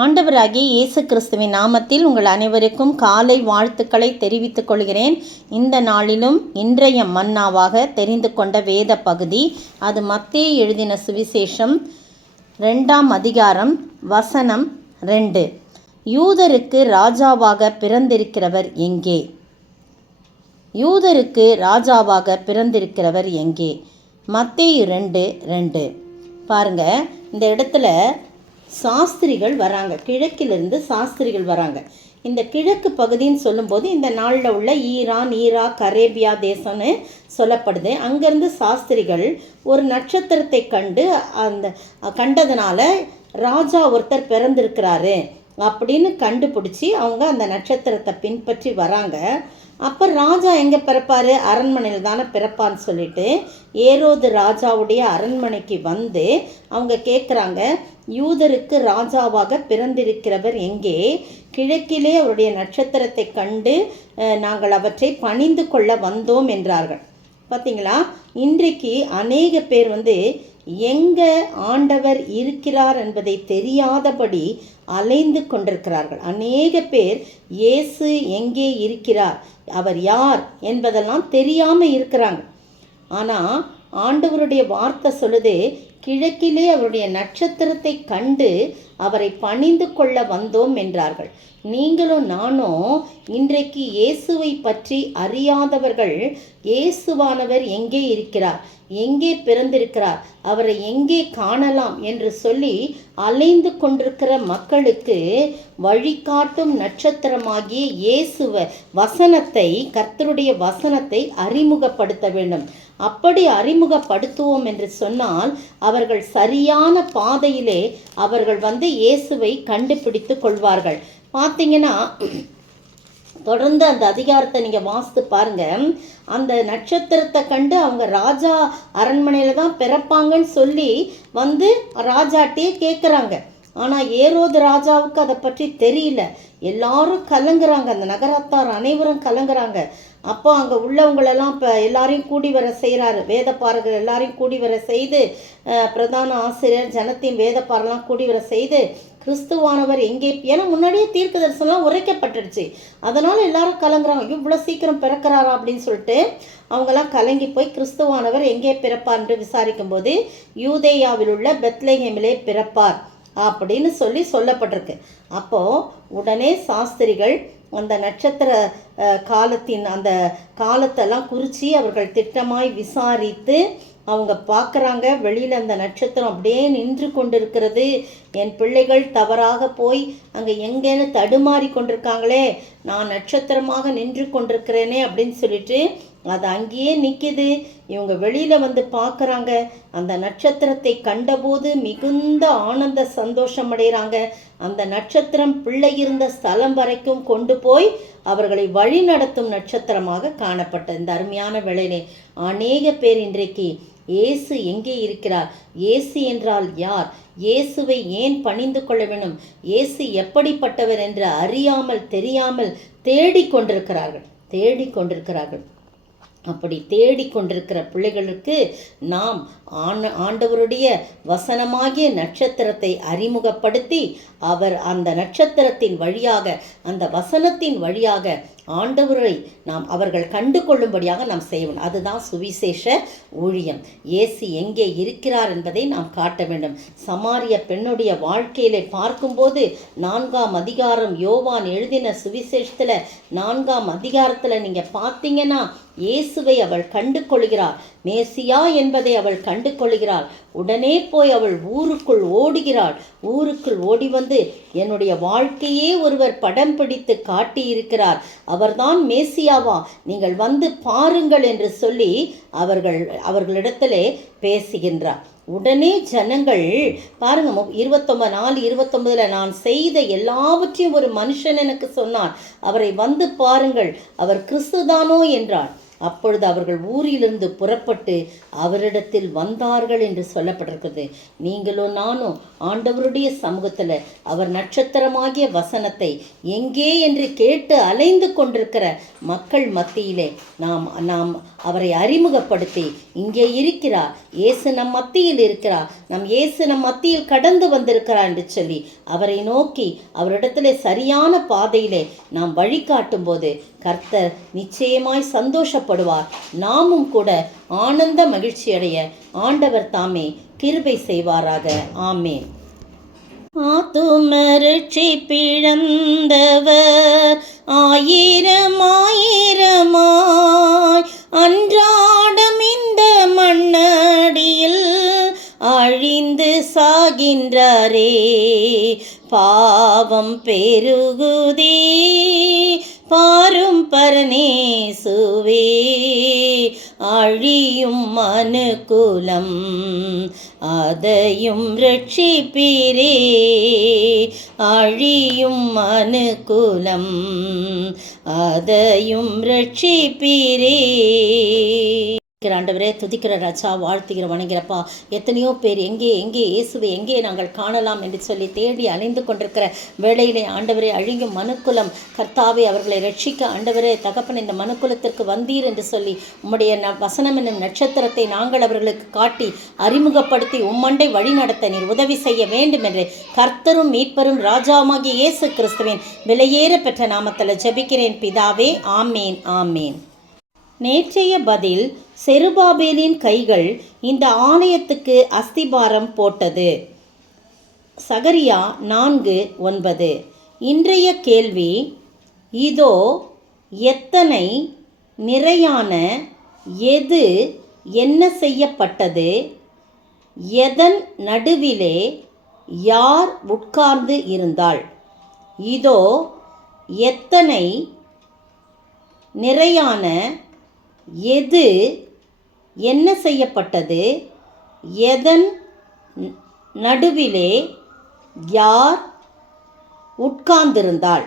ஆண்டவராகிய இயேசு கிறிஸ்துவின் நாமத்தில் உங்கள் அனைவருக்கும் காலை வாழ்த்துக்களை தெரிவித்துக் கொள்கிறேன். இந்த நாளிலும் இன்றைய மன்னாவாக தெரிந்து கொண்ட வேத பகுதி அது மத்தேயு எழுதின சுவிசேஷம் 2ஆம் அதிகாரம் வசனம் 2. யூதருக்கு ராஜாவாக பிறந்திருக்கிறவர் எங்கே? யூதருக்கு ராஜாவாக பிறந்திருக்கிறவர் எங்கே? மத்தேயு 2:2. பாருங்க, இந்த இடத்துல சாஸ்திரிகள் வராங்க, கிழக்கிலிருந்து சாஸ்திரிகள் வராங்க. இந்த கிழக்கு பகுதின்னு சொல்லும்போது இந்த நாளில் உள்ள ஈரான், ஈராக், அரேபியா தேசம்னு சொல்லப்படுது. அங்கேருந்து சாஸ்திரிகள் ஒரு நட்சத்திரத்தை கண்டதுனால ராஜா ஒருத்தர் பிறந்திருக்கிறாரு அப்படின்னு கண்டுபிடிச்சி அவங்க அந்த நட்சத்திரத்தை பின்பற்றி வராங்க. அப்போ ராஜா எங்கே பிறப்பார்? அரண்மனையில் தானே பிறப்பான்னு சொல்லிட்டு ஏரோது ராஜாவுடைய அரண்மனைக்கு வந்து அவங்க கேட்குறாங்க, யூதருக்கு ராஜாவாக பிறந்திருக்கிறவர் எங்கே? கிழக்கிலே அவருடைய நட்சத்திரத்தை கண்டு நாங்கள் அவற்றை பணிந்து கொள்ள வந்தோம் என்றார்கள். பார்த்தீங்களா, இன்றைக்கு அநேக பேர் எங்கே ஆண்டவர் இருக்கிறார் என்பதை தெரியாதபடி அலைந்து கொண்டிருக்கிறார்கள். அநேக பேர் இயேசு எங்கே இருக்கிறார், அவர் யார் என்பதெல்லாம் தெரியாமல் இருக்கிறாங்க. ஆனால் ஆண்டவருடைய வார்த்தை சொல்லுது, கிழக்கிலே அவருடைய நட்சத்திரத்தை கண்டு அவரை பணிந்து கொள்ள வந்தோம் என்றார்கள். நீங்களும் நானும் இன்றைக்கு இயேசுவை பற்றி அறியாதவர்கள், இயேசுவானவர் எங்கே இருக்கிறார், எங்கே பிறந்திருக்கிறார், அவரை எங்கே காணலாம் என்று சொல்லி அலைந்து கொண்டிருக்கிற மக்களுக்கு வழிகாட்டும் நட்சத்திரமாகிய இயேசுவ வசனத்தை, கர்த்தருடைய வசனத்தை அறிமுகப்படுத்த வேண்டும். அப்படி அறிமுகப்படுத்துவோம் என்று சொன்னால் அவர்கள் சரியான பாதையிலே அவர்கள் இயேசுவை கண்டுபிடித்து கொள்வார்கள். பார்த்தீங்கன்னா, தொடர்ந்து அந்த அதிகாரத்தை நீங்கள் வாசித்து பாருங்கள். அந்த நட்சத்திரத்தை கண்டு அவங்க ராஜா அரண்மனையில் தான் பிறப்பாங்கன்னு சொல்லி ராஜாட்டே கேட்குறாங்க. ஆனால் ஏரோது ராஜாவுக்கு அதை பற்றி தெரியல. எல்லாரும் கலங்குறாங்க, அந்த நகரத்தார் அனைவரும் கலங்குறாங்க. அப்போ அங்கே உள்ளவங்களெல்லாம் இப்போ எல்லாரையும் கூடி வர செய்கிறாரு. வேதப்பாரர்கள் எல்லாரையும் கூடி வர செய்து, பிரதான ஆசிரியர் ஜனத்தின் வேதப்பாரெல்லாம் கூடி வர செய்து, கிறிஸ்துவானவர் எங்கே, ஏன்னா முன்னாடியே தீர்க்க தரிசனம்லாம் உரைக்கப்பட்டுடுச்சு. அதனால் எல்லாரும் கலங்குறாங்க, இவ்வளோ சீக்கிரம் பிறக்கிறாரா அப்படின்னு சொல்லிட்டு அவங்கெல்லாம் கலங்கி போய் கிறிஸ்துவானவர் எங்கே பிறப்பார் என்று விசாரிக்கும் போது யூதேயாவில் உள்ள பெத்லெகேமிலே பிறப்பார் அப்படின்னு சொல்லப்பட்டிருக்கு. அப்போது உடனே சாஸ்திரிகள் அந்த நட்சத்திர காலத்தின் அந்த காலத்தெல்லாம் குறித்து அவர்கள் திட்டமாய் விசாரித்து அவங்க பார்க்குறாங்க, வெளியில் அந்த நட்சத்திரம் அப்படியே நின்று கொண்டிருக்கிறது. என் பிள்ளைகள் தவறாக போய் அங்கே எங்கேன்னு தடுமாறி கொண்டிருக்காங்களே, நான் நட்சத்திரமாக நின்று கொண்டிருக்கிறேனே அப்படின்னு சொல்லிட்டு அது அங்கேயே நிற்கிது. இவங்க வெளியில் பார்க்குறாங்க. அந்த நட்சத்திரத்தை கண்டபோது மிகுந்த ஆனந்த சந்தோஷம் அடைகிறாங்க. அந்த நட்சத்திரம் பிள்ளை இருந்த ஸ்தலம் வரைக்கும் கொண்டு போய் அவர்களை வழி நடத்தும் நட்சத்திரமாக காணப்பட்ட இந்த அருமையான வேளையிலே அநேக பேர் இன்றைக்கு இயேசு எங்கே இருக்கிறார், இயேசு என்றால் யார், இயேசுவை ஏன் பணிந்து கொள்ள வேண்டும், இயேசு எப்படிப்பட்டவர் என்று அறியாமல் தெரியாமல் தேடிக்கொண்டிருக்கிறார்கள். அப்படி தேடிக்கொண்டிருக்கிற பிள்ளைகளுக்கு நாம் ஆண்டவருடைய வசனமாகிய நட்சத்திரத்தை அறிமுகப்படுத்தி அவர் அந்த நட்சத்திரத்தின் வழியாக, அந்த வசனத்தின் வழியாக ஆண்டவரை அவர்கள் கண்டு கொள்ளும்படியாக நாம் செய்வோம். அதுதான் சுவிசேஷ ஊழியம். இயேசு எங்கே இருக்கிறார் என்பதை நாம் காட்ட வேண்டும். சமாரிய பெண்ணுடைய வாழ்க்கையிலே பார்க்கும்போது 4ஆம் அதிகாரம் யோவான் எழுதின சுவிசேஷத்தில் 4ஆம் அதிகாரத்தில் நீங்கள் பார்த்தீங்கன்னா இயேசுவை அவள் கண்டு கொள்கிறாள், மேசியா என்பதை அவள் கண்டு கொள்கிறாள். உடனே போய் அவள் ஊருக்குள் ஓடி வந்து என்னுடைய வாழ்க்கையே ஒருவர் படம் பிடித்து காட்டியிருக்கிறார், அவர்தான் மேசியாவா, நீங்கள் பாருங்கள் என்று சொல்லி அவர்களிடத்திலே பேசுகின்றார். உடனே ஜனங்கள் பாருங்க, 29:4-29 நான் செய்த எல்லாவற்றையும் ஒரு மனுஷன் எனக்கு சொன்னார், அவரை பாருங்கள், அவர் கிறிஸ்துதானோ என்றார். அப்பொழுது அவர்கள் ஊரிலிருந்து புறப்பட்டு அவரிடத்தில் வந்தார்கள் என்று சொல்லப்பட்டிருக்கிறது. நீங்களும் நானும் ஆண்டவருடைய சமூகத்தில் அவர் நட்சத்திரமாகிய வசனத்தை எங்கே என்று கேட்டு அலைந்து கொண்டிருக்கிற மக்கள் மத்தியிலே நாம் அவரை அறிமுகப்படுத்தி, இங்கே இருக்கிறார் இயேசு நம் மத்தியில் இருக்கிறார், இயேசு நம் மத்தியில் கடந்து வந்திருக்கிறார் என்று சொல்லி அவரை நோக்கி அவரிடத்திலே சரியான பாதையிலே நாம் வழிகாட்டும் போது கர்த்தர் நிச்சயமாய் சந்தோஷப்படுவார். நாமும் கூட ஆனந்த மகிழ்ச்சி அடைய ஆண்டவர் தாமே கிருபை செய்வாராக. ஆமென். ஆத்துமரட்சி பிழந்தவர் ஆயிரம் ஆயிரமாய் அன்றாடம் இந்த மண்ணடியில் அழிந்து சாகின்றாரே. பாவம் பெருகுதே பாரும் பரநேசுவே, அழியும் மனுக்குலம் அதையும் ரட்சிப்பீரே. அழியும் மனுக்குலம் அதையும் ரட்சிப்பீரே. ஆண்டவரே, துதிக்கிற ராஜா, வாழ்த்துகிற வணங்கிறப்பா. எத்தனையோ பேர் எங்கே இயேசுவை எங்கே நாங்கள் காணலாம் என்று சொல்லி தேடி அலைந்து கொண்டிருக்கிற வேளையிலே ஆண்டவரே, அழியும் மனுக்குலம் கர்த்தாவே அவர்களை ரட்சிக்க ஆண்டவரே தகப்பன் இந்த மனுக்குலத்திற்கு வந்தீர் என்று சொல்லி உம்முடைய வசனம் என்னும் நட்சத்திரத்தை நாங்கள் அவர்களுக்கு காட்டி அறிமுகப்படுத்தி உம்மண்டை வழி நடத்த நீர் உதவி செய்ய வேண்டும் என்று கர்த்தரும் மீட்பரும் ராஜாவுமாகிய இயேசு கிறிஸ்துவின் விலையேற பெற்ற நாமத்தில் ஜெபிக்கிறேன் பிதாவே. ஆமேன் ஆமேன். நேற்றைய பதில், செருபாபேலின் கைகள் இந்த ஆலயத்துக்கு அஸ்திபாரம் போட்டது. சகரியா 4:9. இன்றைய கேள்வி, இதோ எத்தனை நிறையான எது என்ன செய்யப்பட்டது, எதன் நடுவிலே யார் உட்கார்ந்து இருந்தாள்? இதோ எத்தனை நிறையான எது என்ன செய்யப்பட்டது, எதன் நடுவிலே யார் உட்கார்ந்திருந்தாள்?